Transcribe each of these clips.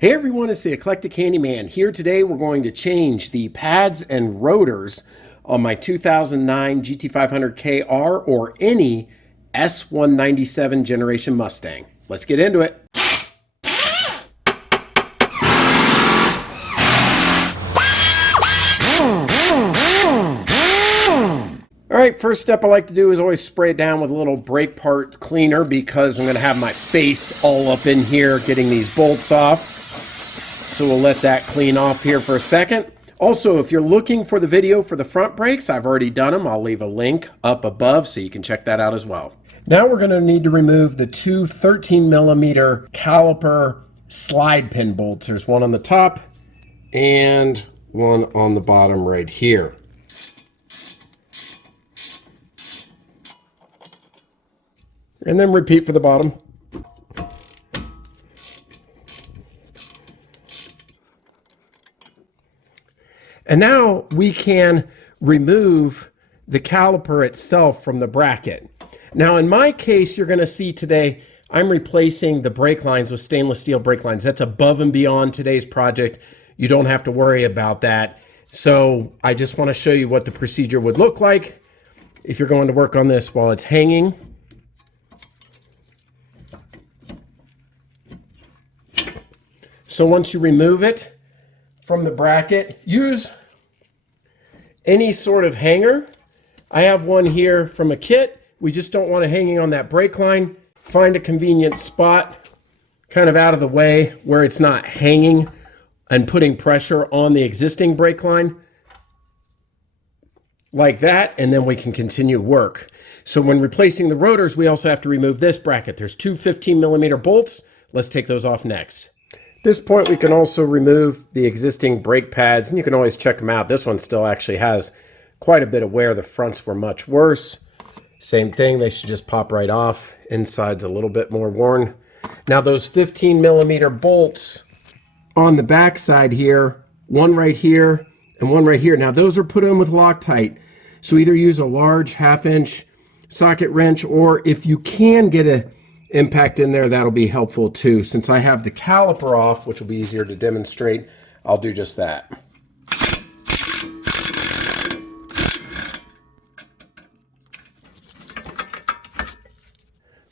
Hey everyone, it's the Eclectic Handyman. Here today we're going to change the pads and rotors on my 2009 GT500 KR or any S197 generation Mustang. Let's get into it. Alright, first step I like to do is always spray it down with a little brake part cleaner because I'm going to have my face all up in here getting these bolts off. So we'll let that clean off here for a second. Also, if you're looking for the video for the front brakes, I've already done them. I'll leave a link up above so you can check that out as well. Now we're going to need to remove the two 13mm caliper slide pin bolts. There's one on the top and one on the bottom right here. And then repeat for the bottom. And now we can remove the caliper itself from the bracket. Now in my case, you're going to see today, I'm replacing the brake lines with stainless steel brake lines. That's above and beyond today's project. You don't have to worry about that. So I just want to show you what the procedure would look like if you're going to work on this while it's hanging. So once you remove it from the bracket, use any sort of hanger. I have one here from a kit. We just don't want it hanging on that brake line. Find a convenient spot kind of out of the way where it's not hanging and putting pressure on the existing brake line like that, and then we can continue work. So when replacing the rotors, we also have to remove this bracket. There's two 15mm bolts. Let's take those off next. At this point, we can also remove the existing brake pads, and you can always check them out. This one still actually has quite a bit of wear. The fronts were much worse. Same thing, they should just pop right off. Inside's a little bit more worn. Now those 15mm bolts on the back side here, one right here and one right here. Now those are put in with Loctite. So either use a large 1/2" socket wrench, or if you can get a impact in there, that'll be helpful too. Since I have the caliper off, which will be easier to demonstrate, I'll do just that.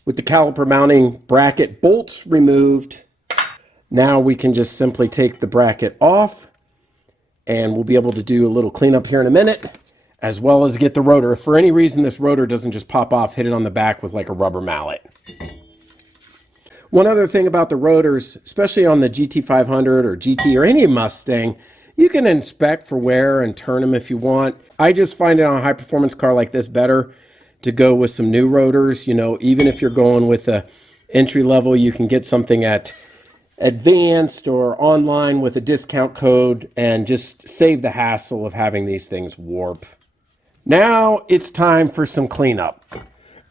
With the caliper mounting bracket bolts removed, now we can just simply take the bracket off, and we'll be able to do a little cleanup here in a minute, as well as get the rotor. If for any reason this rotor doesn't just pop off, hit it on the back with like a rubber mallet. One other thing about the rotors, especially on the GT500 or GT or any Mustang, you can inspect for wear and turn them if you want. I just find it on a high performance car like this better to go with some new rotors. You know, even if you're going with a entry level, you can get something at advanced or online with a discount code and just save the hassle of having these things warp. Now it's time for some cleanup.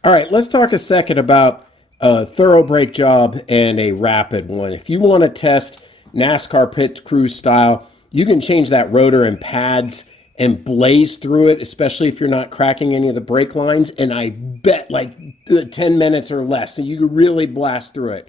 All right, let's talk a second about a thorough brake job and a rapid one. If you want to test NASCAR pit crew style, you can change that rotor and pads and blaze through it, especially if you're not cracking any of the brake lines. And I bet like 10 minutes or less, so you can really blast through it.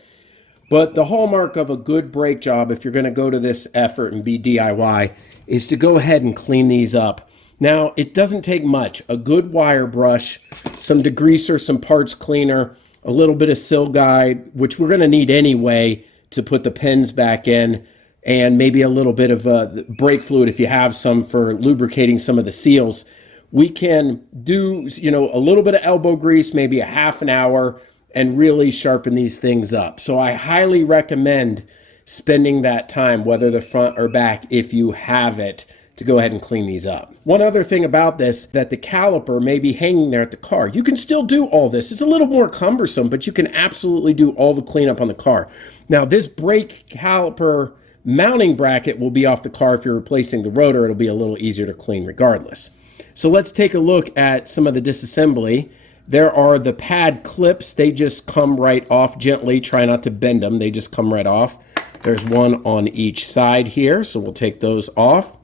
But the hallmark of a good brake job, if you're going to go to this effort and be DIY, is to go ahead and clean these up. Now, it doesn't take much. A good wire brush, some degreaser, some parts cleaner, a little bit of SIL-Glyde, which we're going to need anyway to put the pins back in, and maybe a little bit of brake fluid if you have some for lubricating some of the seals. We can do, you know, a little bit of elbow grease, maybe a half an hour, and really sharpen these things up. So I highly recommend spending that time, whether the front or back, if you have it, to go ahead and clean these up. One other thing about this, that the caliper may be hanging there at the car. You can still do all this. It's a little more cumbersome, but you can absolutely do all the cleanup on the car. Now this brake caliper mounting bracket will be off the car. If you're replacing the rotor, it'll be a little easier to clean regardless. So let's take a look at some of the disassembly. There are the pad clips. They just come right off gently. Try not to bend them. They just come right off. There's one on each side here, so we'll take those off.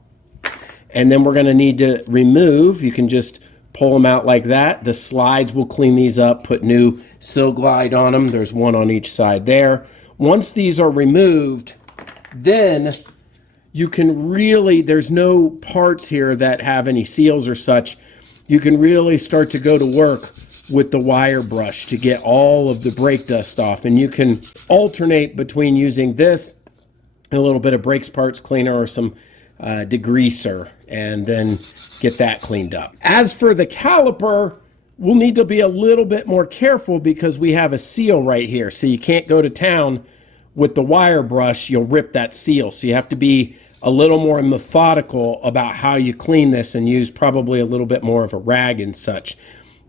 And then we're going to need to remove, you can just pull them out like that. The slides will clean these up, put new SIL-Glyde on them. There's one on each side there. Once these are removed, then you can really, there's no parts here that have any seals or such. You can really start to go to work with the wire brush to get all of the brake dust off. And you can alternate between using this and a little bit of brakes parts cleaner or some degreaser, and then get that cleaned up. As for the caliper, we'll need to be a little bit more careful because we have a seal right here. So you can't go to town with the wire brush, you'll rip that seal. So you have to be a little more methodical about how you clean this and use probably a little bit more of a rag and such.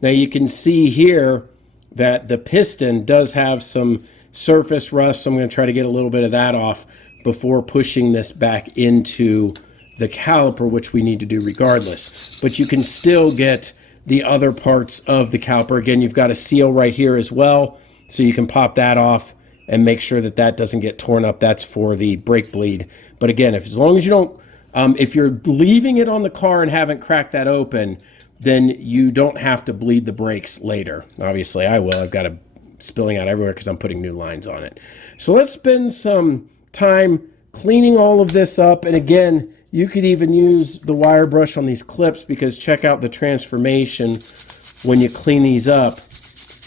Now you can see here that the piston does have some surface rust, so I'm going to try to get a little bit of that off before pushing this back into the caliper, which we need to do regardless. But you can still get the other parts of the caliper. Again, you've got a seal right here as well, so you can pop that off and make sure that that doesn't get torn up. That's for the brake bleed. But again, as long as you don't, if you're leaving it on the car and haven't cracked that open, then you don't have to bleed the brakes later. Obviously, I will. I've got it spilling out everywhere because I'm putting new lines on it. So let's spend some time cleaning all of this up. And again, you could even use the wire brush on these clips, because check out the transformation when you clean these up.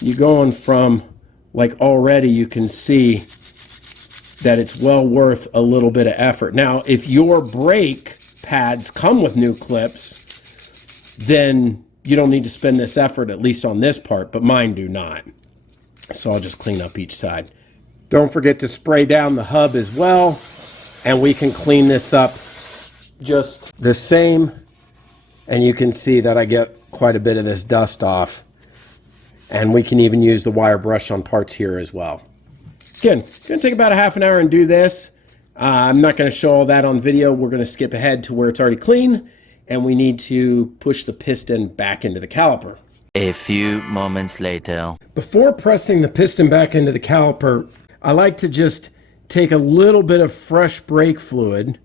You're going from, like, already you can see that it's well worth a little bit of effort. Now, if your brake pads come with new clips, then you don't need to spend this effort, at least on this part, but mine do not. So I'll just clean up each side. Don't forget to spray down the hub as well, and we can clean this up just the same. And you can see that I get quite a bit of this dust off. And we can even use the wire brush on parts here as well. Again, it's going to take about a half an hour and do this. I'm not going to show all that on video. We're going to skip ahead to where it's already clean, and we need to push the piston back into the caliper. A few moments later. Before pressing the piston back into the caliper, I like to just take a little bit of fresh brake fluid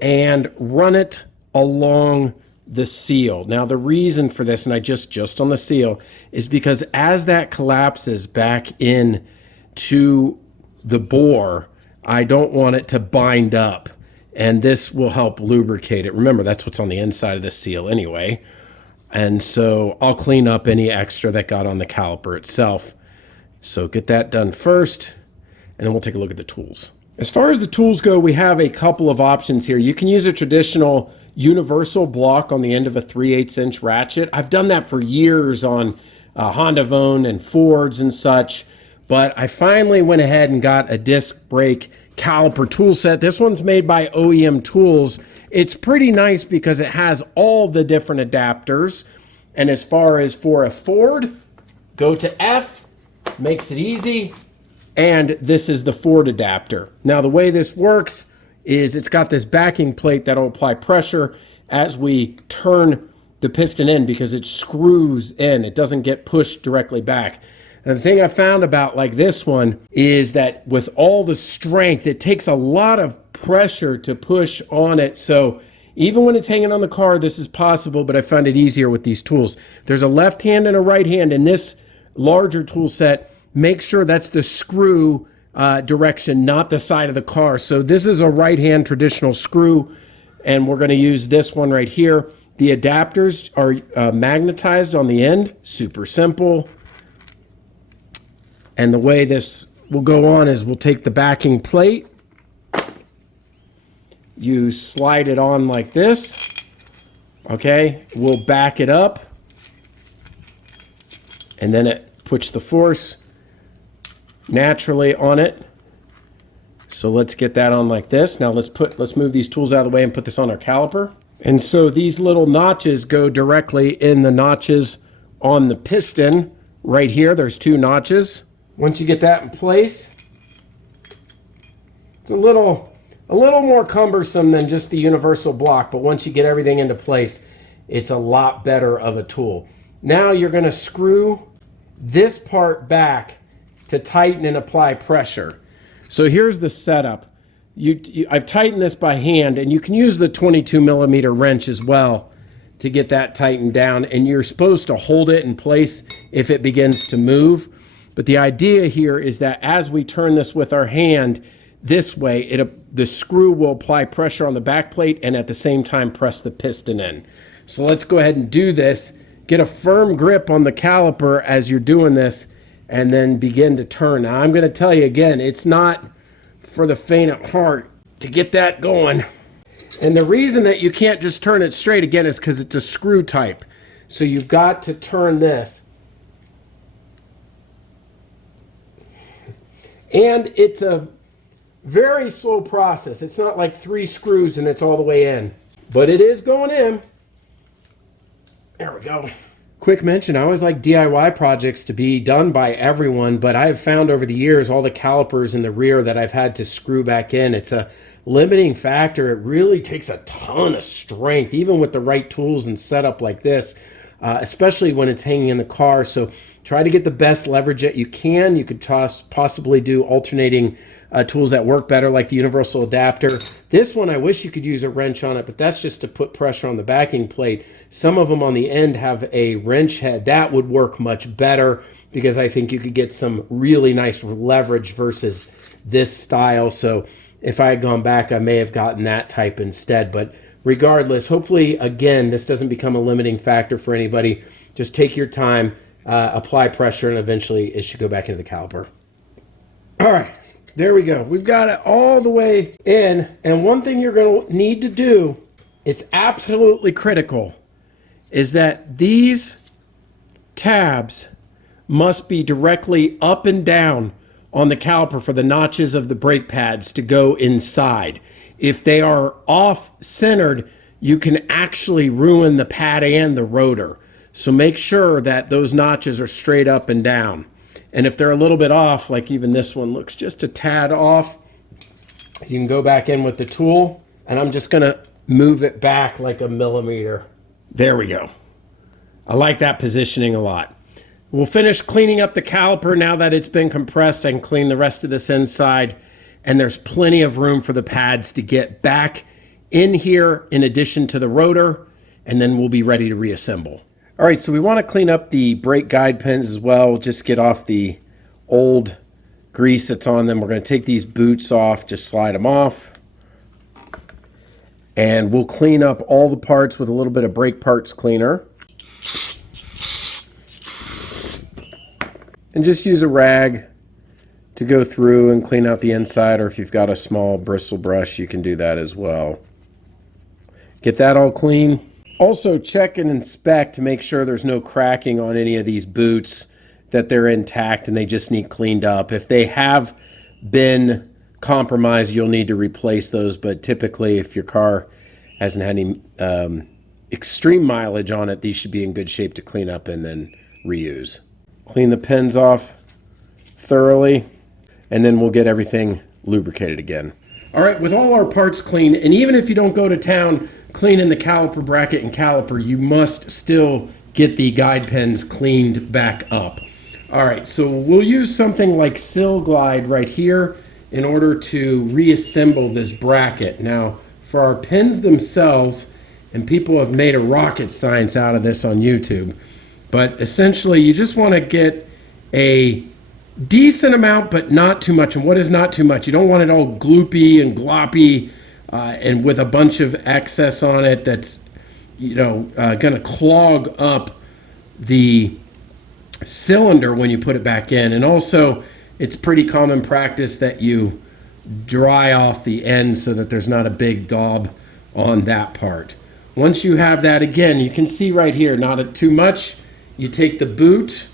and run it along the seal. Now the reason for this, and I just on the seal, is because as that collapses back in to the bore, I don't want it to bind up, and this will help lubricate it. Remember, that's what's on the inside of the seal anyway. And so I'll clean up any extra that got on the caliper itself. So get that done first, and then we'll take a look at the tools. As far as the tools go, we have a couple of options here. You can use a traditional universal block on the end of a 3/8 inch ratchet. I've done that for years on Honda Vone and Fords and such, but I finally went ahead and got a disc brake caliper tool set. This one's made by OEMTOOLS. It's pretty nice because it has all the different adapters. And as far as for a Ford, go to F, makes it easy. And this is the Ford adapter. Now the way this works is it's got this backing plate that'll apply pressure as we turn the piston in, because it screws in. It doesn't get pushed directly back. And the thing I found about like this one is that with all the strength, it takes a lot of pressure to push on it. So even when it's hanging on the car, this is possible, but I find it easier with these tools. There's a left hand and a right hand in this larger tool set. Make sure that's the screw direction, not the side of the car. So this is a right hand traditional screw, and we're going to use this one right here. The adapters are magnetized on the end, super simple. And the way this will go on is we'll take the backing plate, you slide it on like this, okay? We'll back it up, and then it puts the force naturally on it. So let's get that on like this. Now let's move these tools out of the way and put this on our caliper. And so these little notches go directly in the notches on the piston right here. There's two notches. Once you get that in place, it's a little more cumbersome than just the universal block, but once you get everything into place, it's a lot better of a tool. Now you're going to screw this part back to tighten and apply pressure. So here's the setup. I've tightened this by hand, and you can use the 22 millimeter wrench as well to get that tightened down, and you're supposed to hold it in place if it begins to move. But the idea here is that as we turn this with our hand, this way, the screw will apply pressure on the back plate and at the same time press the piston in. So let's go ahead and do this. Get a firm grip on the caliper as you're doing this and then begin to turn. Now I'm going to tell you again, it's not for the faint of heart to get that going. And the reason that you can't just turn it straight again is because it's a screw type. So you've got to turn this. And it's a very slow process. It's not like 3 screws and it's all the way in. But it is going in. There we go. Quick mention, I always like DIY projects to be done by everyone, but I've found over the years all the calipers in the rear that I've had to screw back in, it's a limiting factor. It really takes a ton of strength, even with the right tools and setup like this, especially when it's hanging in the car. So try to get the best leverage that you can. You could possibly do alternating tools that work better, like the universal adapter. This one, I wish you could use a wrench on it, but that's just to put pressure on the backing plate. Some of them on the end have a wrench head. That would work much better because I think you could get some really nice leverage versus this style. So if I had gone back, I may have gotten that type instead. But regardless, hopefully, again, this doesn't become a limiting factor for anybody. Just take your time, apply pressure, and eventually it should go back into the caliper. All right. There we go. We've got it all the way in. And one thing you're going to need to do, it's absolutely critical, is that these tabs must be directly up and down on the caliper for the notches of the brake pads to go inside. If they are off-centered, you can actually ruin the pad and the rotor. So make sure that those notches are straight up and down. And if they're a little bit off, like even this one looks just a tad off, you can go back in with the tool, and I'm just gonna move it back like a millimeter. There we go. I like that positioning a lot. We'll finish cleaning up the caliper now that it's been compressed. I can clean the rest of this inside, and there's plenty of room for the pads to get back in here in addition to the rotor, and then we'll be ready to reassemble. All right, so we want to clean up the brake guide pins as well. Just get off the old grease that's on them. We're going to take these boots off, just slide them off. And we'll clean up all the parts with a little bit of brake parts cleaner. And just use a rag to go through and clean out the inside, or if you've got a small bristle brush, you can do that as well. Get that all clean. Also check and inspect to make sure there's no cracking on any of these boots, that they're intact and they just need cleaned up. If they have been compromised, you'll need to replace those, but typically if your car hasn't had any extreme mileage on it, these should be in good shape to clean up and then reuse. Clean the pins off thoroughly, and then we'll get everything lubricated again. All right, with all our parts clean, and even if you don't go to town cleaning the caliper bracket and caliper, you must still get the guide pins cleaned back up. All right, so we'll use something like SIL-Glyde right here in order to reassemble this bracket. Now, for our pins themselves, and people have made a rocket science out of this on YouTube, but essentially you just want to get a decent amount, but not too much. And what is not too much? You don't want it all gloopy and gloppy and with a bunch of excess on it that's, going to clog up the cylinder when you put it back in. And also, it's pretty common practice that you dry off the end so that there's not a big daub on that part. Once you have that, again, you can see right here, not too much. You take the boot,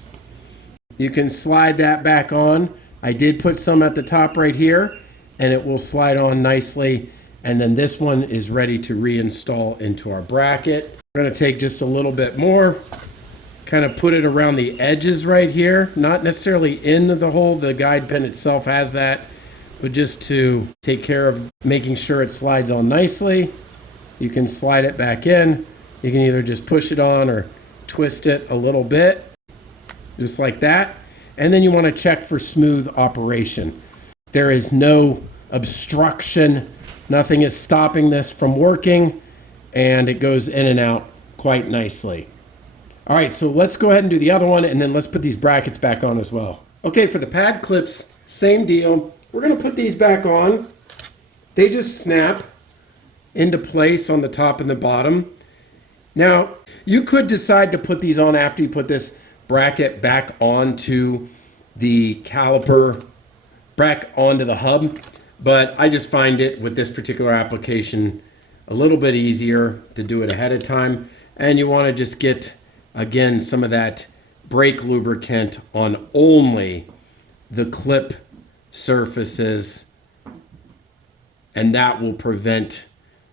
you can slide that back on. I did put some at the top right here, and it will slide on nicely. And then this one is ready to reinstall into our bracket. We're going to take just a little bit more, kind of put it around the edges right here, not necessarily into the hole. The guide pin itself has that, but just to take care of making sure it slides on nicely. You can slide it back in. You can either just push it on or twist it a little bit, just like that. And then you want to check for smooth operation. There is no obstruction. Nothing is stopping this from working, and it goes in and out quite nicely. All right, so let's go ahead and do the other one, and then let's put these brackets back on as well. Okay, for the pad clips, same deal. we're going to put these back on. They just snap into place on the top and the bottom. Now, you could decide to put these on after you put this bracket back onto the caliper, back onto the hub, but I just find it with this particular application a little bit easier to do it ahead of time. And you want to just get, again, some of that brake lubricant on only the clip surfaces, and that will prevent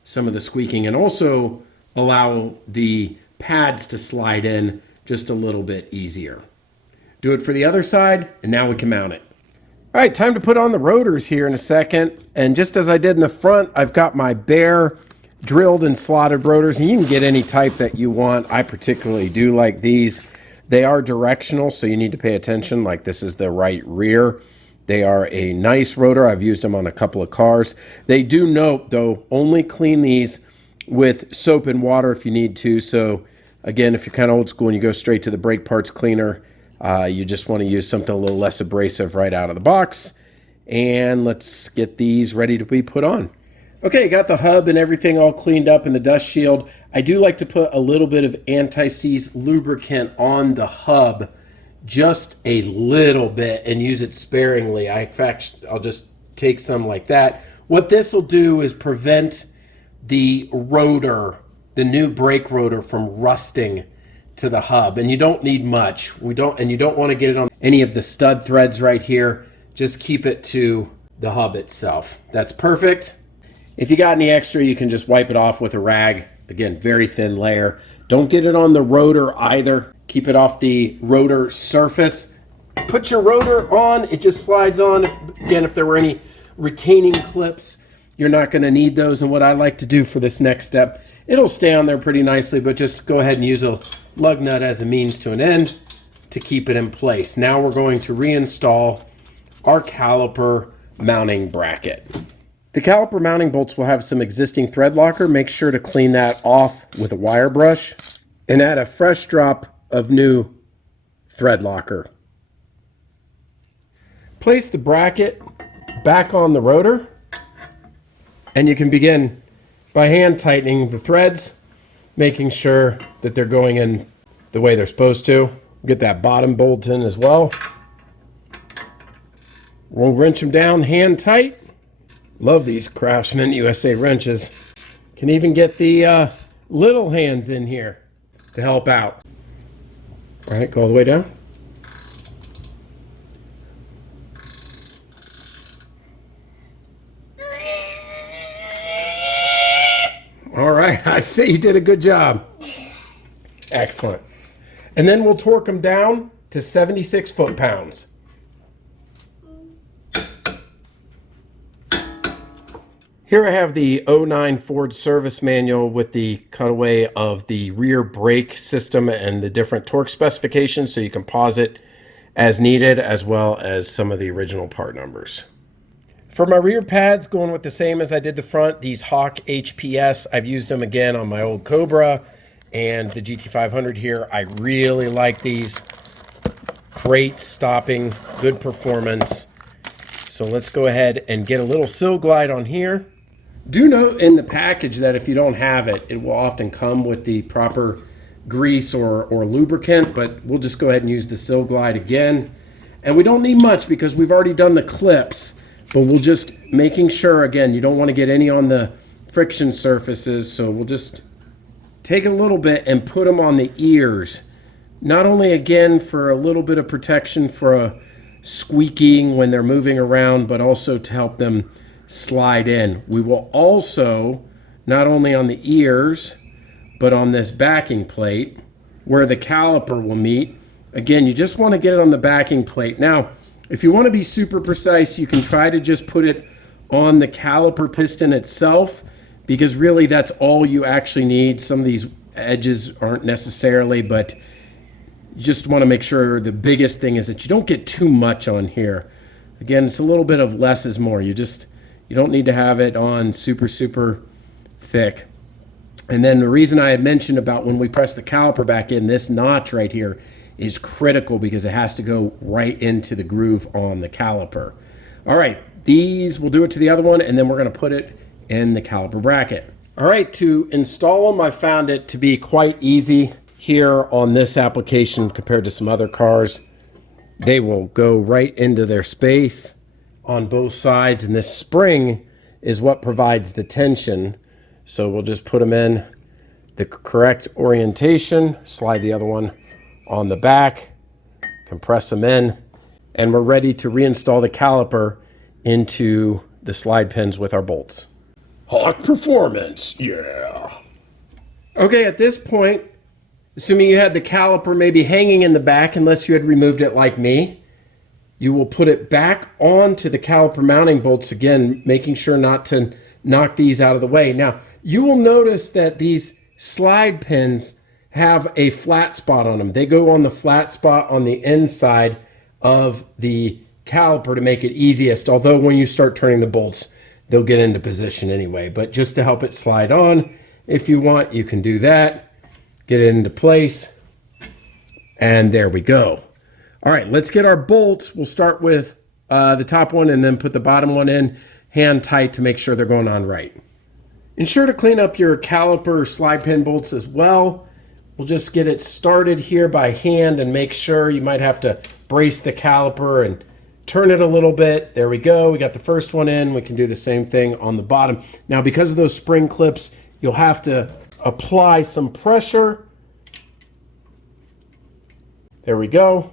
some of the squeaking and also allow the pads to slide in just a little bit easier. Do it for the other side, and now we can mount it. All right, time to put on the rotors here in a second. And just as I did in the front, I've got my Baer drilled and slotted rotors, and you can get any type that you want. I particularly do like these. They are directional, so you need to pay attention. Like this is the right rear. They are a nice rotor. I've used them on a couple of cars. They do note, though, only clean these with soap and water if you need to. So again, if you're kind of old school and you go straight to the brake parts cleaner, you just want to use something a little less abrasive right out of the box. And let's get these ready to be put on. Okay, got the hub and everything all cleaned up in the dust shield. I do like to put a little bit of anti-seize lubricant on the hub, just a little bit, and use it sparingly. In fact, I'll just take some like that. What this will do is prevent the rotor, the new brake rotor, from rusting to the hub. And you don't need much. You don't want to get it on any of the stud threads right here. Just keep it to the hub itself. That's perfect. If you got any extra, you can just wipe it off with a rag. Again, very thin layer. Don't get it on the rotor either. Keep it off the rotor surface. Put your rotor on. It just slides on. Again, if there were any retaining clips, you're not going to need those. And what I like to do for this next step, it'll stay on there pretty nicely, but just go ahead and use a lug nut as a means to an end to keep it in place. Now we're going to reinstall our caliper mounting bracket. The caliper mounting bolts will have some existing thread locker. Make sure to clean that off with a wire brush and add a fresh drop of new thread locker. Place the bracket back on the rotor, and you can begin by hand tightening the threads, making sure that they're going in the way they're supposed to. Get that bottom bolt in as well. We'll wrench them down hand tight. Love these Craftsman USA wrenches. Can even get the little hands in here to help out. All right, go all the way down. All right, I say you did a good job. Excellent. And then we'll torque them down to 76 foot-pounds. Here I have the 09 Ford service manual with the cutaway of the rear brake system and the different torque specifications, so you can pause it as needed, as well as some of the original part numbers. For my rear pads, going with the same as I did the front, these Hawk HPS. I've used them again on my old Cobra and the GT500 here. I really like these. Great stopping, good performance. So let's go ahead and get a little SIL-Glyde on here. Do note in the package that if you don't have it, it will often come with the proper grease or lubricant, but we'll just go ahead and use the SIL-Glyde again. And we don't need much because we've already done the clips, but we'll just making sure, again, you don't want to get any on the friction surfaces, so we'll just take a little bit and put them on the ears. Not only, again, for a little bit of protection for a squeaking when they're moving around, but also to help them slide in. We will also, not only on the ears, but on this backing plate where the caliper will meet. Again, you just want to get it on the backing plate. Now, if you want to be super precise, you can try to just put it on the caliper piston itself, because really that's all you actually need. Some of these edges aren't necessarily, but you just want to make sure the biggest thing is that you don't get too much on here. Again, it's a little bit of less is more. You don't need to have it on super thick. And then the reason I had mentioned about when we press the caliper back in, this notch right here is critical because it has to go right into the groove on the caliper. All right, These will do it to the other one, and then we're going to put it in the caliper bracket. All right, to install them, I found it to be quite easy here on this application compared to some other cars. They will go right into their space on both sides, and this spring is what provides the tension. So we'll just put them in the correct orientation, slide the other one on the back, compress them in, and we're ready to reinstall the caliper into the slide pins with our bolts. Hawk performance, yeah. Okay, at this point, assuming you had the caliper maybe hanging in the back, unless you had removed it like me, you will put it back onto the caliper mounting bolts again, making sure not to knock these out of the way. Now, you will notice that these slide pins have a flat spot on them. They go on the flat spot on the inside of the caliper to make it easiest, although when you start turning the bolts, they'll get into position anyway. But just to help it slide on, if you want, you can do that. Get it into place, and there we go. All right, let's get our bolts. We'll start with the top one and then put the bottom one in hand tight to make sure they're going on right. Ensure to clean up your caliper slide pin bolts as well. We'll just get it started here by hand and make sure. You might have to brace the caliper and turn it a little bit. There we go. We got the first one in. We can do the same thing on the bottom. Now, because of those spring clips, you'll have to apply some pressure. There we go.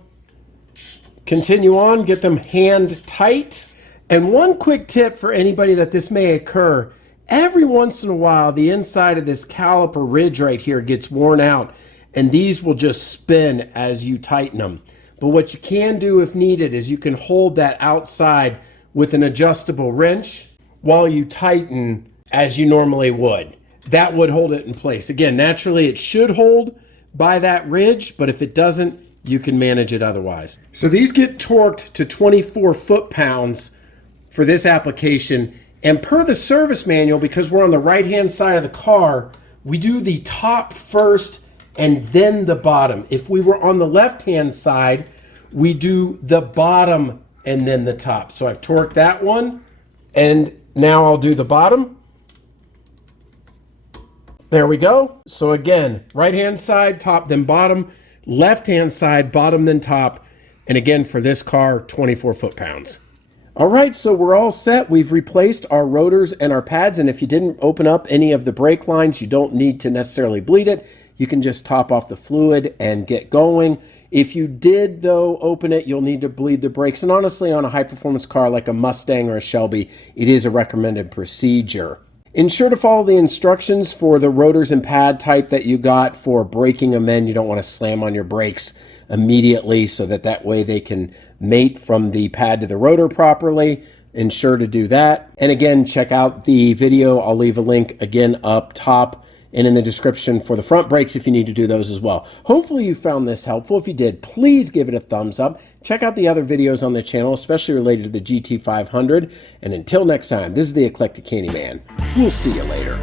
Continue on, get them hand tight. And one quick tip for anybody that this may occur, every once in a while, the inside of this caliper ridge right here gets worn out, and these will just spin as you tighten them. But what you can do if needed is you can hold that outside with an adjustable wrench while you tighten as you normally would. That would hold it in place. Again, naturally it should hold by that ridge, but if it doesn't, you can manage it otherwise. So these get torqued to 24 foot-pounds for this application. And per the service manual, because we're on the right-hand side of the car, we do the top first and then the bottom. If we were on the left-hand side, we do the bottom and then the top. So I've torqued that one, and now I'll do the bottom. There we go. So again, right-hand side, top, then bottom. Left-hand side, bottom, then top. And again, for this car, 24 foot-pounds. All right, so we're all set. We've replaced our rotors and our pads, and if you didn't open up any of the brake lines, you don't need to necessarily bleed it. You can just top off the fluid and get going. If you did, though, open it, you'll need to bleed the brakes. And honestly, on a high-performance car like a Mustang or a Shelby, it is a recommended procedure. Ensure to follow the instructions for the rotors and pad type that you got for breaking them in. You don't want to slam on your brakes immediately so that way they can mate from the pad to the rotor properly. Ensure to do that. And again, check out the video. I'll leave a link again up top and in the description for the front brakes if you need to do those as well. Hopefully you found this helpful. If you did, please give it a thumbs up. Check out the other videos on the channel, especially related to the GT500. And until next time, this is the Eclectic Candyman. We'll see you later.